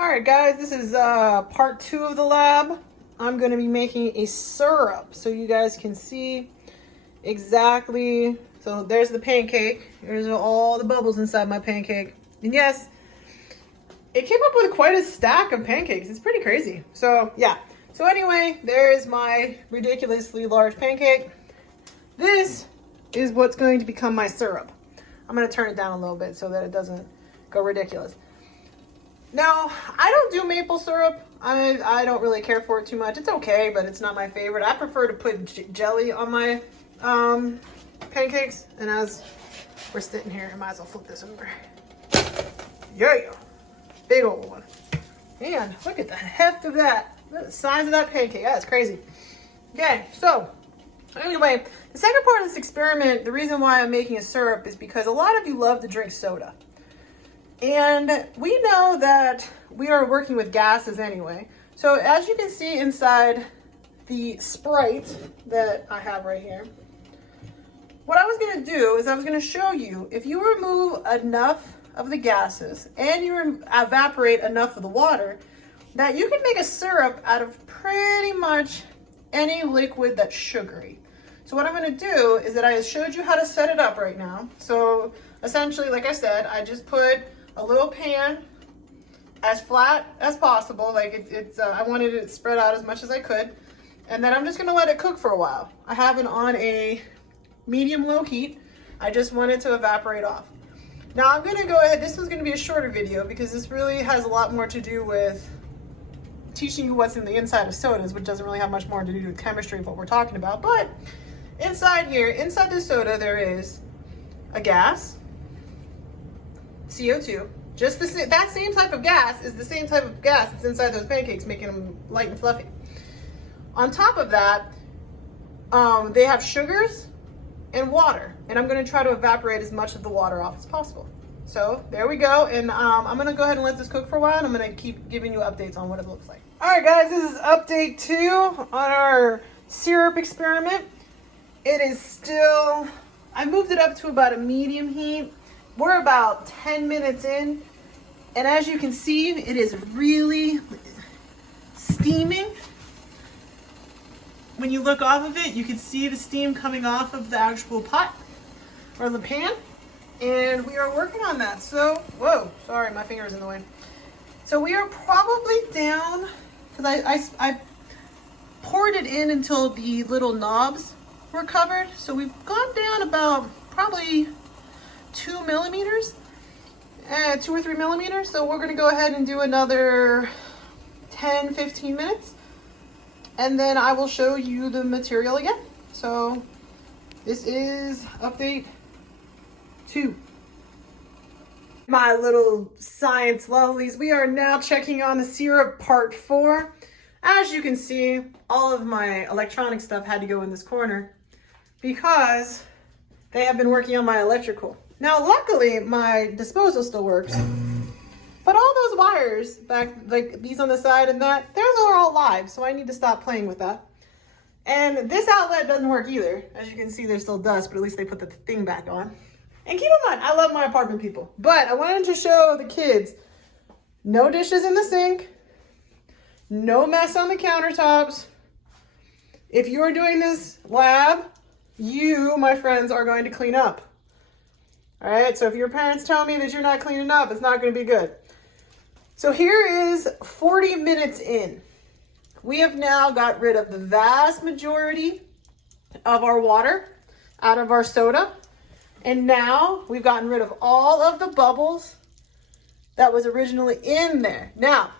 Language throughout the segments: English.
All right, guys, this is part 2 of the lab. I'm going to be making a syrup so you guys can see exactly. So there's the pancake. There's all the bubbles inside my pancake. And yes, it came up with quite a stack of pancakes. It's pretty crazy. So yeah. So anyway, there's my ridiculously large pancake. This is what's going to become my syrup. I'm going to turn it down a little bit so that it doesn't go ridiculous. Now, I don't do maple syrup. I don't really care for it too much. It's okay, but it's not my favorite. I prefer to put jelly on my pancakes. And as we're sitting here, I might as well flip this over. Yeah, big old one. And look at the heft of that. Look at the size of that pancake. That's crazy. Okay, so anyway, the second part of this experiment, the reason why I'm making a syrup is because a lot of you love to drink soda. And we know that we are working with gases anyway. So as you can see inside the Sprite that I have right here, what I was going to do is I was going to show you if you remove enough of the gases and you evaporate enough of the water, that you can make a syrup out of pretty much any liquid that's sugary. So what I'm going to do is that I showed you how to set it up right now. So essentially, like I said, I just put a little pan as flat as possible. Like I wanted it spread out as much as I could. And then I'm just gonna let it cook for a while. I have it on a medium-low heat. I just want it to evaporate off. Now I'm gonna go ahead, this one's gonna be a shorter video because this really has a lot more to do with teaching you what's in the inside of sodas, which doesn't really have much more to do with chemistry of what we're talking about. But inside here, inside the soda, there is a gas, CO2, just that same type of gas is the same type of gas that's inside those pancakes, making them light and fluffy. On top of that, they have sugars and water, and I'm going to try to evaporate as much of the water off as possible. So there we go, and I'm going to go ahead and let this cook for a while, and I'm going to keep giving you updates on what it looks like. All right, guys, this is update 2 on our syrup experiment. It is still, I moved it up to about a medium heat. We're about 10 minutes in, and as you can see, it is really steaming. When you look off of it, you can see the steam coming off of the actual pot or the pan, and we are working on that. So, whoa, sorry, my finger's in the way. So we are probably down, because I poured it in until the little knobs were covered. So we've gone down about probably 2 millimeters, 2 or 3 millimeters. So we're gonna go ahead and do another 10, 15 minutes. And then I will show you the material again. So this is update 2. My little science lovelies, we are now checking on the syrup part 4. As you can see, all of my electronic stuff had to go in this corner because they have been working on my electrical. Now, luckily, my disposal still works, but all those wires back, like these on the side and that, those are all live, so I need to stop playing with that. And this outlet doesn't work either. As you can see, there's still dust, but at least they put the thing back on. And keep in mind, I love my apartment people, but I wanted to show the kids, no dishes in the sink, no mess on the countertops. If you are doing this lab, you, my friends, are going to clean up. All right, so if your parents tell me that you're not cleaning up, it's not going to be good. So here is 40 minutes in. We have now got rid of the vast majority of our water out of our soda. And now we've gotten rid of all of the bubbles that was originally in there. Now,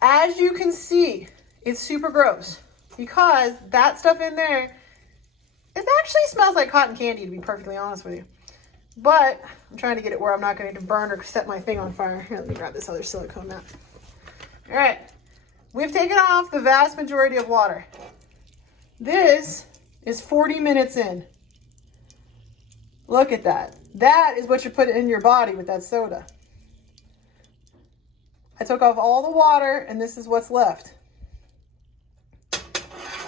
as you can see, it's super gross because that stuff in there, it actually smells like cotton candy, to be perfectly honest with you. But I'm trying to get it where I'm not going to burn or set my thing on fire. Here, let me grab this other silicone mat. All right, we've taken off the vast majority of water. This is 40 minutes in. Look at that. That is what you put in your body with that soda. I took off all the water, and this is what's left.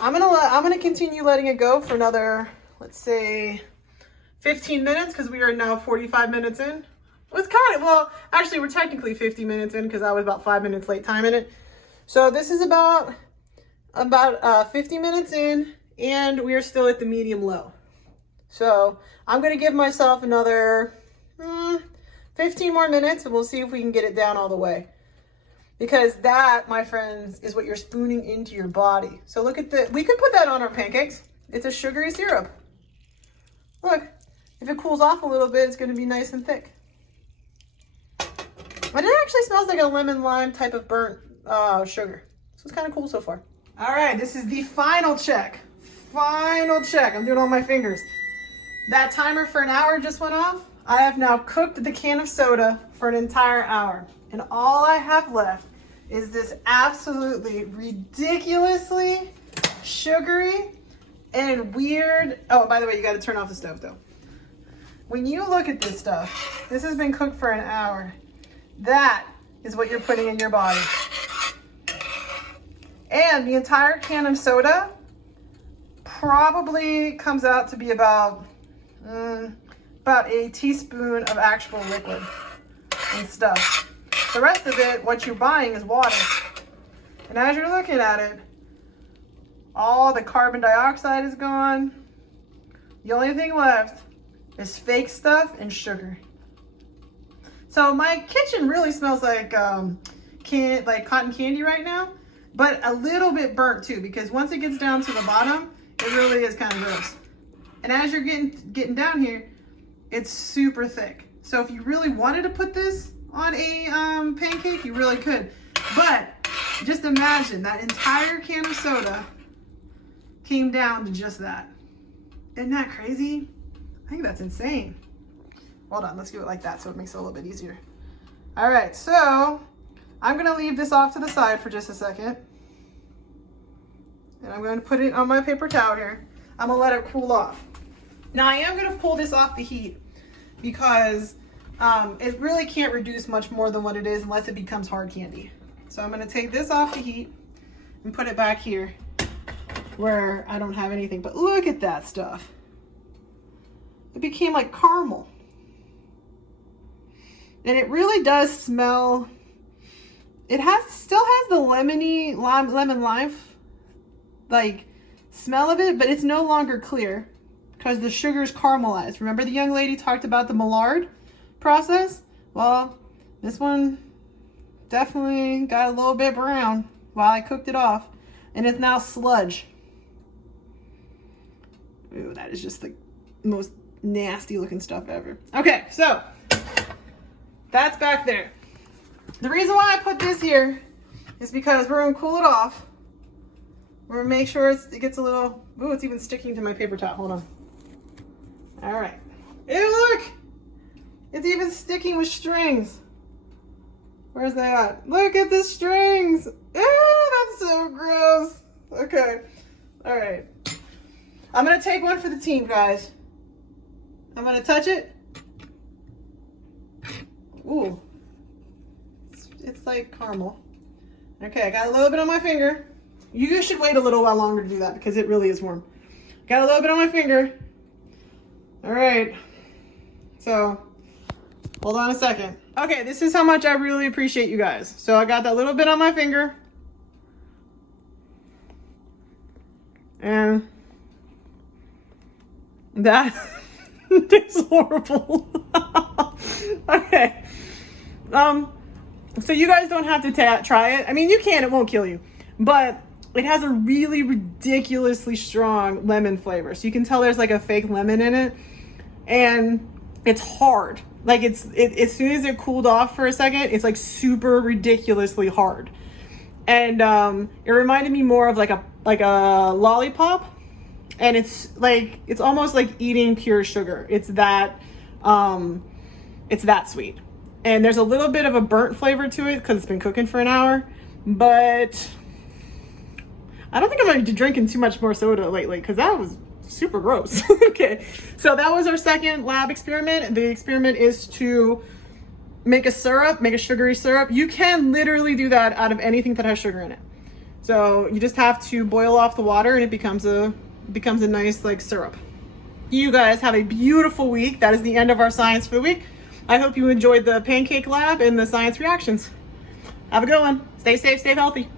I'm gonna continue letting it go for another, let's say, 15 minutes, because we are now 45 minutes in. It's kind of, well, actually we're technically 50 minutes in because I was about 5 minutes late timing it. So this is about 50 minutes in, and we are still at the medium low. So I'm going to give myself another 15 more minutes, and we'll see if we can get it down all the way. Because that, my friends, is what you're spooning into your body. So look at we can put that on our pancakes. It's a sugary syrup. Look, if it cools off a little bit, it's going to be nice and thick. But it actually smells like a lemon lime type of burnt sugar. So it's kind of cool so far. All right, this is the final check. Final check. I'm doing it on my fingers. That timer for an hour just went off. I have now cooked the can of soda for an entire hour. And all I have left is this absolutely ridiculously sugary and weird. Oh, by the way, you got to turn off the stove though. When you look at this stuff, this has been cooked for an hour. That is what you're putting in your body. And the entire can of soda probably comes out to be about a teaspoon of actual liquid and stuff. The rest of it, what you're buying, is water. And as you're looking at it, all the carbon dioxide is gone. The only thing left is fake stuff and sugar. So my kitchen really smells like cotton candy right now, but a little bit burnt too, because once it gets down to the bottom, it really is kind of gross. And as you're getting down here, it's super thick. So if you really wanted to put this on a pancake, you really could. But just imagine that entire can of soda came down to just that. Isn't that crazy? I think that's insane. Hold on, let's do it like that so it makes it a little bit easier. All right, so I'm gonna leave this off to the side for just a second. And I'm going to put it on my paper towel here. I'm gonna let it cool off. Now I am gonna pull this off the heat because it really can't reduce much more than what it is unless it becomes hard candy. So I'm gonna take this off the heat and put it back here where I don't have anything. But look at that stuff. It became like caramel. And it really does smell, it still has the lemon lime like smell of it, but it's no longer clear because the sugar's caramelized. Remember the young lady talked about the Maillard process? Well, this one definitely got a little bit brown while I cooked it off, and it's now sludge. Ooh, that is just the most nasty looking stuff ever. Okay, so that's back there. The reason why I put this here is because we're gonna cool it off. We're gonna make sure it gets a little, ooh, it's even sticking to my paper towel. Hold on. All right. Ew, look! It's even sticking with strings. Where's that at? Look at the strings. Ew, that's so gross. Okay. All right. I'm gonna take one for the team, guys. I'm gonna touch it. Ooh. It's like caramel. Okay, I got a little bit on my finger. You should wait a little while longer to do that because it really is warm. Got a little bit on my finger. All right. So, hold on a second. Okay, this is how much I really appreciate you guys. So I got that little bit on my finger. And that tastes horrible. Okay. So you guys don't have to try it. I mean, you can, it won't kill you. But it has a really ridiculously strong lemon flavor. So you can tell there's like a fake lemon in it. And it's hard. Like as soon as it cooled off for a second, it's like super ridiculously hard. And it reminded me more of like a lollipop. And it's almost like eating pure sugar. It's that sweet. And there's a little bit of a burnt flavor to it because it's been cooking for an hour. But I don't think I'm going to be drinking too much more soda lately because that was super gross. Okay, so that was our second lab experiment. The experiment is to make a syrup, make a sugary syrup. You can literally do that out of anything that has sugar in it. So you just have to boil off the water and it becomes a nice like syrup. You guys have a beautiful week. That is the end of our science for the week. I hope you enjoyed the pancake lab and the science reactions. Have a good one. Stay safe, stay healthy.